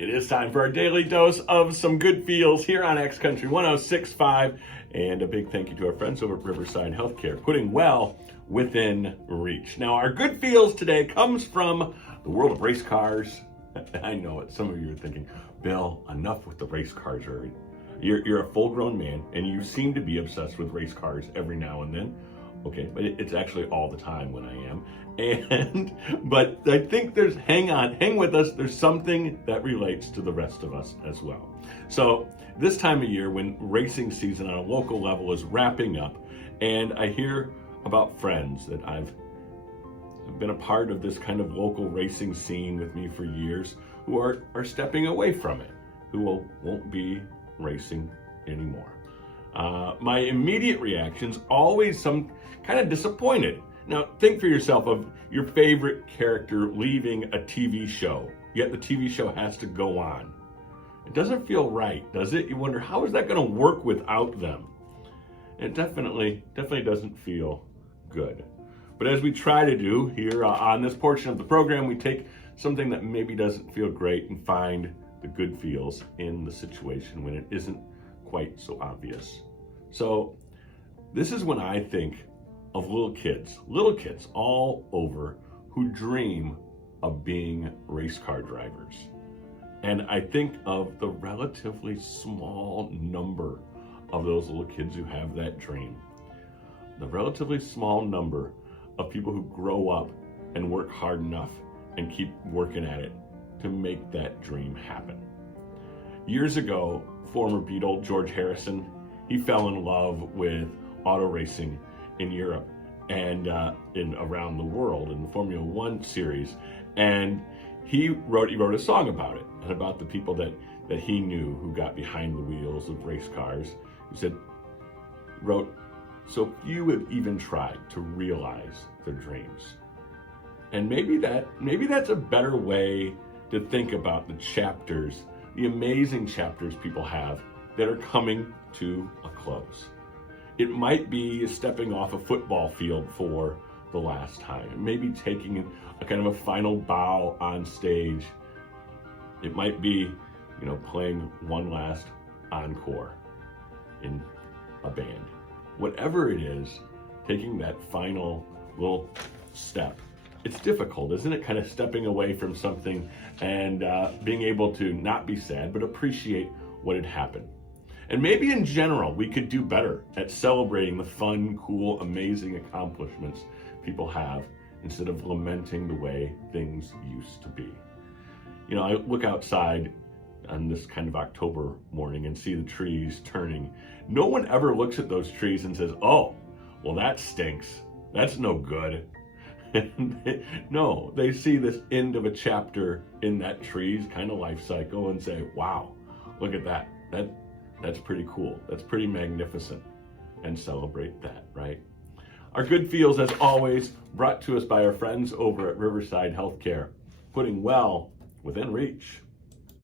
It is time for our daily dose of some good feels here on X Country 106.5. And a big thank you to our friends over at Riverside Healthcare, putting well within reach. Now, our good feels today comes from the world of race cars. I know it. Some of you are thinking, Bill, enough with the race cars already. You're a full-grown man, and you seem to be obsessed with race cars every now and then. Okay, but it's actually all the time when I am. But I think hang with us. There's something that relates to the rest of us as well. So this time of year when racing season on a local level is wrapping up, and I hear about friends that I've been a part of this kind of local racing scene with me for years who are stepping away from it, who won't be racing anymore. My immediate reaction's always some kind of disappointed. Now, think for yourself of your favorite character leaving a TV show, yet the TV show has to go on. It doesn't feel right, does it? You wonder, how is that going to work without them? It definitely doesn't feel good. But as we try to do here on this portion of the program, we take something that maybe doesn't feel great and find the good feels in the situation when it isn't quite so obvious. So this is when I think of little kids all over who dream of being race car drivers. And I think of the relatively small number of those little kids who have that dream. The relatively small number of people who grow up and work hard enough and keep working at it to make that dream happen. Years ago, former Beatle George Harrison, he fell in love with auto racing in Europe and around the world in the Formula One series. And he wrote a song about it and about the people that he knew who got behind the wheels of race cars. He wrote, "So few have even tried to realize their dreams." And maybe that's a better way to think about the chapters, the amazing chapters people have that are coming to a close. It might be stepping off a football field for the last time. It may be taking a kind of a final bow on stage. It might be, playing one last encore in a band. Whatever it is, taking that final little step. It's difficult, isn't it? Kind of stepping away from something and being able to not be sad, but appreciate what had happened. And maybe in general, we could do better at celebrating the fun, cool, amazing accomplishments people have instead of lamenting the way things used to be. I look outside on this kind of October morning and see the trees turning. No one ever looks at those trees and says, "Oh, well, that stinks. That's no good." No, they see this end of a chapter in that tree's kind of life cycle and say, "Wow, look at that. That's pretty cool. That's pretty magnificent," and celebrate that, right? Our good feels, as always, brought to us by our friends over at Riverside Healthcare, putting well within reach.